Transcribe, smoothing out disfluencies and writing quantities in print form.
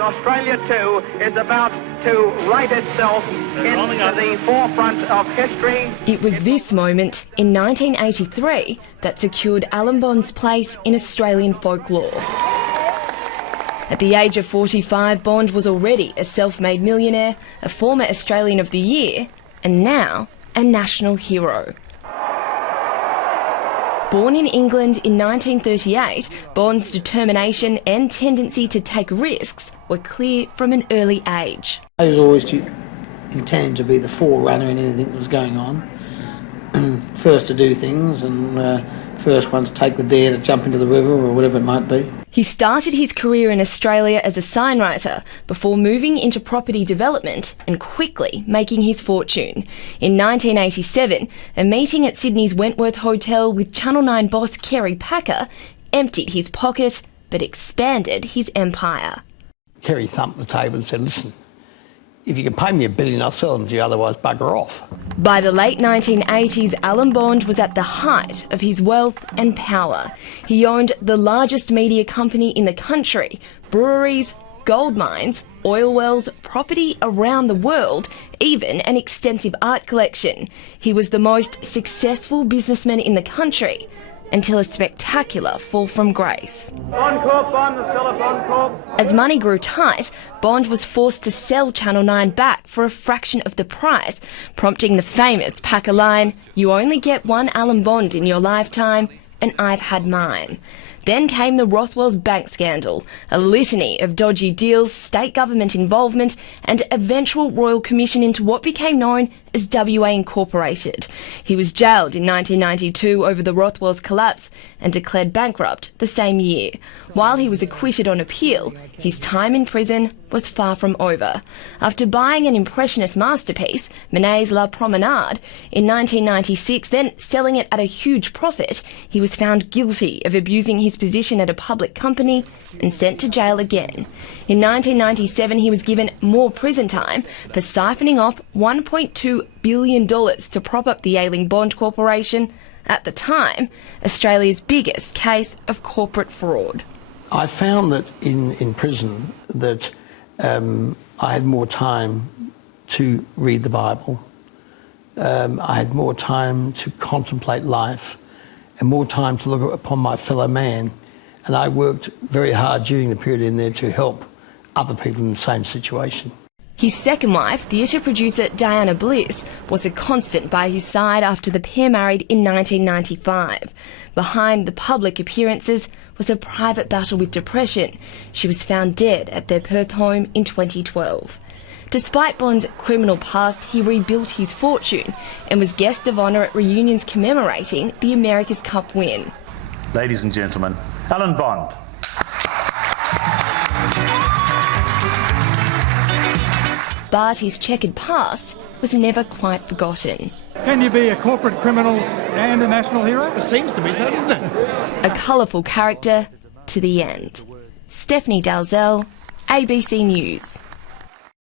Australia too is about to write itself into the forefront of history. It was this moment in 1983 that secured Alan Bond's place in Australian folklore. At the age of 45, Bond was already a self-made millionaire, a former Australian of the Year, and now a national hero. Born in England in 1938, Bond's determination and tendency to take risks were clear from an early age. I was always intending to be the forerunner in anything that was going on. First to do things and first one to take the dare to jump into the river or whatever it might be. He started his career in Australia as a signwriter before moving into property development and quickly making his fortune. In 1987, a meeting at Sydney's Wentworth Hotel with Channel 9 boss Kerry Packer emptied his pocket but expanded his empire. Kerry thumped the table and said, "Listen, if you can pay me $1 billion, I'll sell them to you, otherwise bugger off." By the late 1980s, Alan Bond was at the height of his wealth and power. He owned the largest media company in the country, breweries, gold mines, oil wells, property around the world, even an extensive art collection. He was the most successful businessman in the country until a spectacular fall from grace. Bond Corp, Bond, the seller, Bond Corp. As money grew tight, Bond was forced to sell Channel 9 back for a fraction of the price, prompting the famous Packer line, "You only get one Alan Bond in your lifetime, and I've had mine." Then came the Rothwell's bank scandal, a litany of dodgy deals, state government involvement, and eventual royal commission into what became known as WA Incorporated. He was jailed in 1992 over the Rothwell's collapse and declared bankrupt the same year. While he was acquitted on appeal, his time in prison was far from over. After buying an impressionist masterpiece, Manet's La Promenade, in 1996, then selling it at a huge profit, he was found guilty of abusing his position at a public company and sent to jail again. In 1997, he was given more prison time for siphoning off $1.2 billion to prop up the Ailing Bond Corporation, at the time, Australia's biggest case of corporate fraud. I found that in prison that I had more time to read the Bible. I had more time to contemplate life and more time to look upon my fellow man. And I worked very hard during the period in there to help other people in the same situation. His second wife, theatre producer Diana Bliss, was a constant by his side after the pair married in 1995. Behind the public appearances was a private battle with depression. She was found dead at their Perth home in 2012. Despite Bond's criminal past, he rebuilt his fortune and was guest of honour at reunions commemorating the America's Cup win. Ladies and gentlemen, Alan Bond. But his checkered past was never quite forgotten. Can you be a corporate criminal and a national hero? It seems to be so, doesn't it? A colourful character to the end. Stephanie Dalzell, ABC News.